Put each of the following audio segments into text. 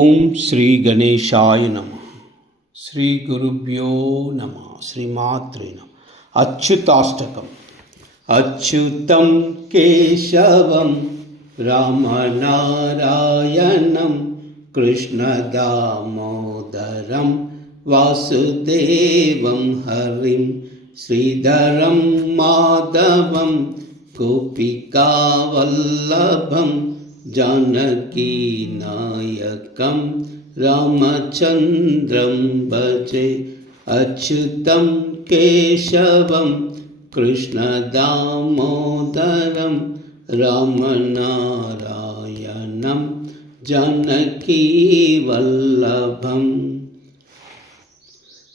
ಓಂ ಶ್ರೀ ಗಣೇಶಾಯ ನಮಃ. ಶ್ರೀ ಗುರುಭ್ಯೋ ನಮಃ. ಶ್ರೀಮಾತ್ರೇ ನಮಃ. ಅಚ್ಯುತಾಷ್ಟಕಂ. ಅಚ್ಯುತಂ ಕೇಶವಂ ರಾಮನಾರಾಯಣಂ ಕೃಷ್ಣ ದಾಮೋದರಂ ವಾಸುದೇವಂ ಹರಿಂ ಶ್ರೀಧರಂ ಮಾಧವಂ ಗೋಪಿಕಾವಲ್ಲಭಂ जानकी नायकं रामचन्द्रं भजे. अच्युतं केशवं कृष्णदामोदरं रामनारायणं जानकीवल्लभम्.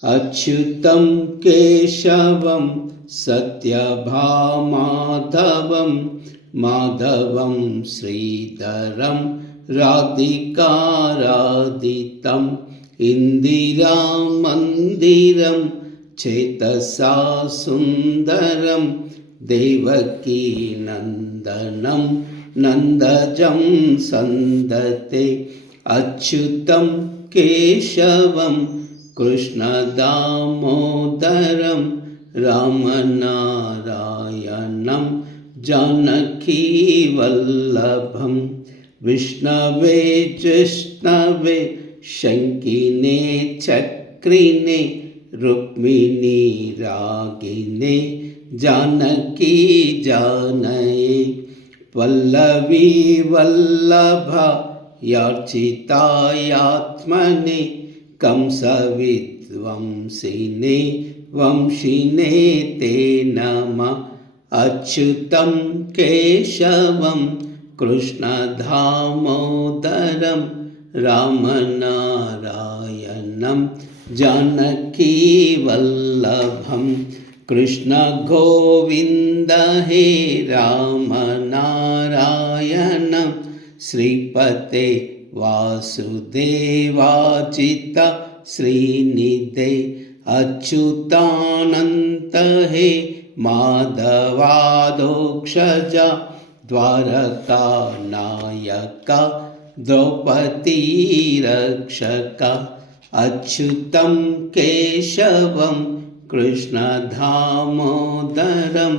अच्युतं केशवं सत्यभामाधवं माधवं श्रीधरं राधिकाराधितं इन्दिरामन्दिरं चेतसा सुन्दरं देवकीनन्दनं नन्दजं सन्दते. अच्युतं केशवं कृष्णदामोदरं रामनारायणं जानकीवल्लभं. विष्णवे जिष्णवे शङ्किने चक्रिणे रुक्मिणी रागिने जानकी जानये. पल्लवी वल्लभा यार्चितायात्मने कंसविध्वंसिने वंशिने ते नमः. अच्युतं केशवं कृष्णदामोदरं रामनारायणं जानकीवल्लभं. कृष्ण गोविन्द हे राम नारायण श्रीपते वासुदेवाचित श्रीनिधे. अच्युतानन्त हे माधवादोक्षज द्वारका नायक द्रौपदी रक्षक. अच्युतं केशवं कृष्णदामोदरं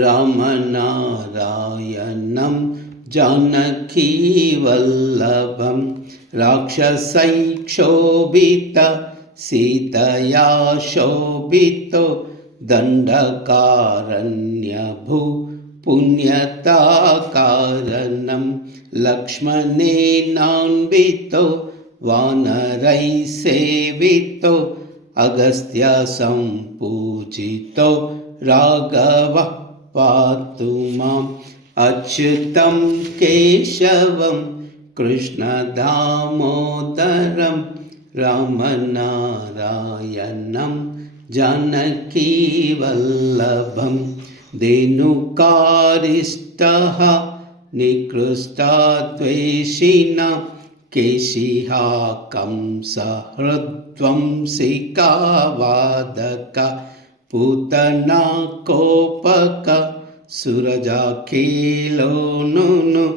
रामनारायणं जानकीवल्लभं. राक्षसैक्षोभित सीतया शोभितो दण्डकारण्यभू पुण्यताकारणं. लक्ष्मणेनान्वितो वानरैः सेवितो अगस्त्यसम्पूजितो राघवः पातु माम्. अच्युतं केशवं कृष्णदामोदरं रामनारायणं जानकीवल्लभं. धेनुकारिष्टः निकृष्टद्वेषिणां केशिः कंसहृद्वंसिकावादक. पूतना कोपक सुरजाखेलोनुनु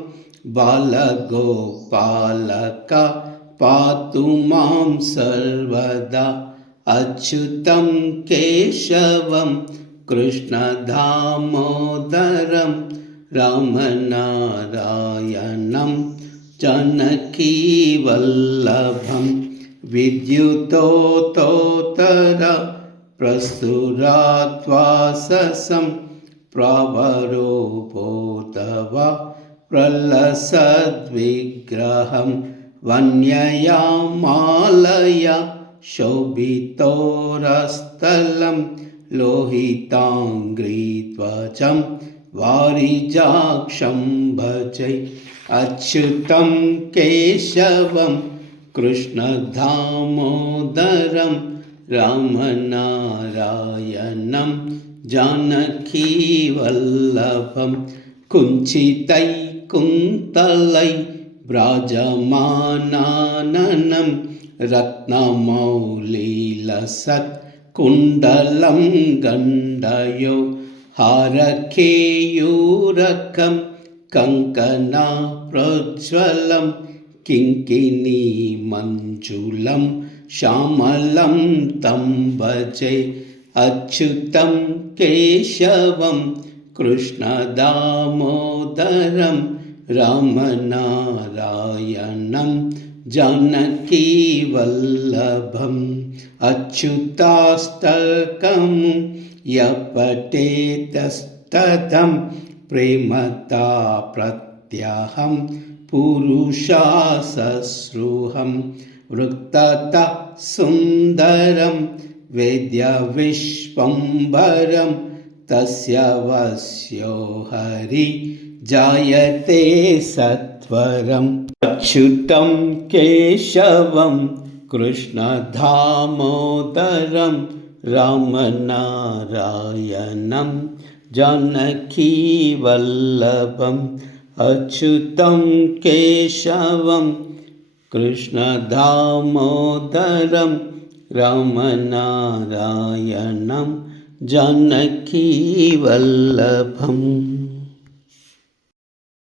बालगोपालक पातु मां सर्वदा. अच्युतं केशवं कृष्णदामोदरं रामनारायणं जानकीवल्लभं. विद्युतोत्तर प्रस्तुराद्वाससं प्रवरोपोतव प्रलसद्विग्रहं. वन्यया मालया शोभितोरस्थलं लोहिताङ्घ्रिध्वजं वारिजाक्षं भजे. अच्युतं केशवं कृष्णदामोदरं रामनारायणं जानकीवल्लभं. कुञ्चितै कुन्तलै व्राजमानाननं रत्नमौलिलसत् कुण्डलं गण्डयो हारकेयूरकं कङ्कणा प्रज्वलं किङ्किणी मञ्जुलं श्यामलं तं भजे अच्युतं केशवं कृष्णदामोदरं रामनारायणं जानकीवल्लभम् अच्युताष्टकं यः पठेतस्ततं प्रेमता प्रत्यहं पुरुषासुहं वृत्ततः सुन्दरं वेद्यविश्वम्भरं तस्य वश्यो हरि जायते सत्वरम् अच्युतं केशवं कृष्णदामोदरं रामनारायणं जानकीवल्लभम् अच्युतं केशवं कृष्णदामोदरं रामनारायणं जानकीवल्लभम्।